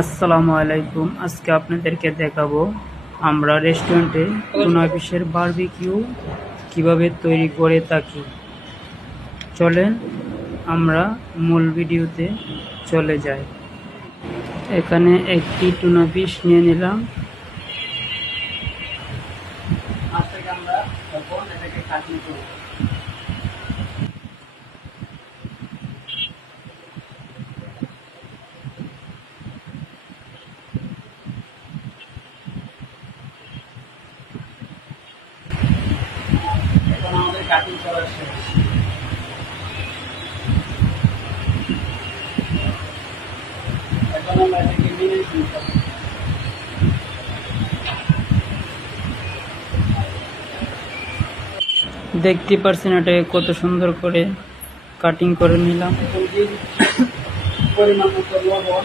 আসসালামু আলাইকুম। আজকে আপনাদেরকে দেখাবো আমরা রেস্টুরেন্টে টুনা ফিশের বারবিকিউ কিভাবে তৈরি করে থাকি। চলেন আমরা মূল ভিডিওতে চলে যাই। এখানে একটি টুনা ফিশ নিয়ে নিলাম। আমরা এটাকে কাটিং করব। আমাদের কাটিং করা শেষ। এখন আমরা এটাকে মিনিট দিতে হবে। দেখতে পাচ্ছেন এটাকে কত সুন্দর করে কাটিং করে নিলাম। পরিমাণ মতো লবণ,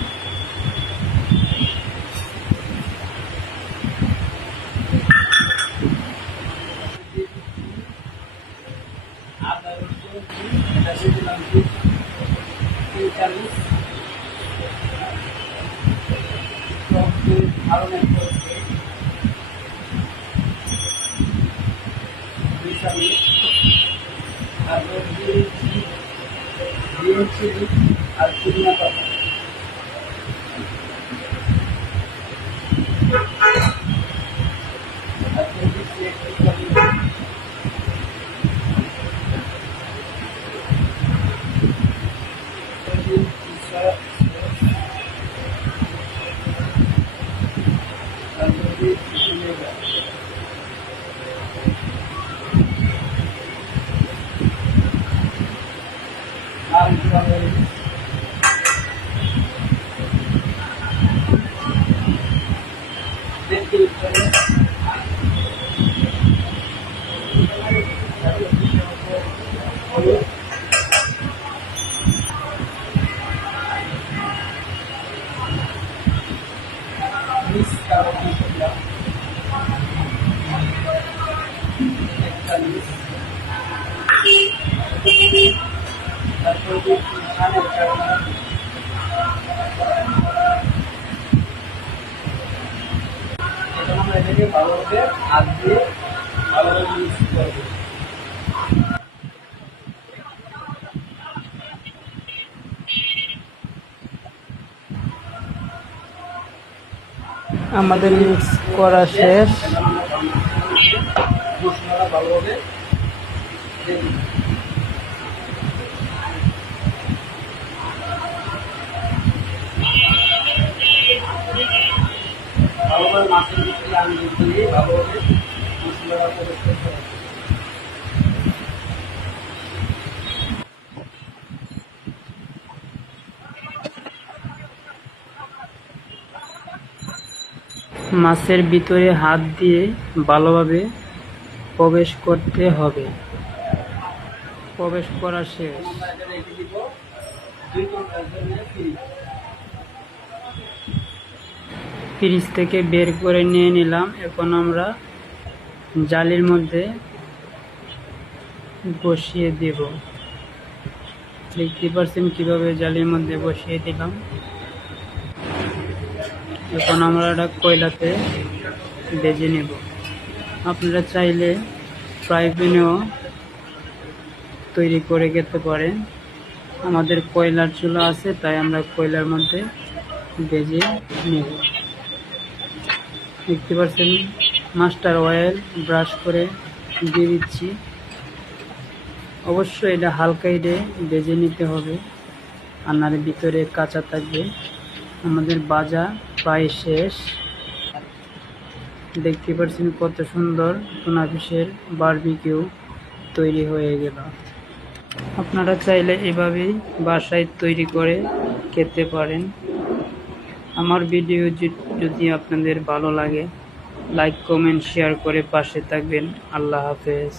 আদা রসুন এটা দিয়ে দিলাম 3 চামচ, আরো একটু 2 চামচ, তারপর গ্রিন চিলি আর পুদিনা পাতা। এটাকে ভালোভাবে হাত দিয়ে ভালোভাবে মিক্স করবো। আমাদের মিক্স করা শেষ। মশলাটা ভালোভাবে মাছের ভিতরে আঙুল দিয়ে ভালোভাবে মশলাটা প্রবেশ করতে হবে। মাছের ভিতরে হাত দিয়ে ভালোভাবে প্রবেশ করতে হবে। প্রবেশ করা শেষ। ফ্রিজ থেকে বের করে নিয়ে নিলাম। এখন আমরা জালির মধ্যে বসিয়ে দেব। দেখতে পাচ্ছেন কিভাবে জালির মধ্যে বসিয়ে দিলাম। এখন আমরা এটা কয়লাতে ভেজে নেব। আপনারা চাইলে ফ্রাই প্যানেও তৈরি করে খেতে পারেন। আমাদের কয়লার চুলা আছে, তাই আমরা কয়লার মধ্যে ভেজে নেব। দেখতে পাচ্ছেন মাস্টার অয়েল ব্রাশ করে দিয়ে দিচ্ছি। অবশ্যই এটা হালকা হিটে ভেজে নিতে হবে, রান্নার ভিতরে কাঁচা থাকবে। আমাদের ভাজা প্রায় শেষ। দেখতে পাচ্ছেন কত সুন্দর টুনা ফিশের বারবিকিউ তৈরি হয়ে গেল। আপনারা চাইলে এভাবেই বাসায় তৈরি করে খেতে পারেন। আমার ভিডিও যদি আপনাদের ভালো লাগে, লাইক কমেন্ট শেয়ার করে পাশে থাকবেন। আল্লাহ হাফেজ।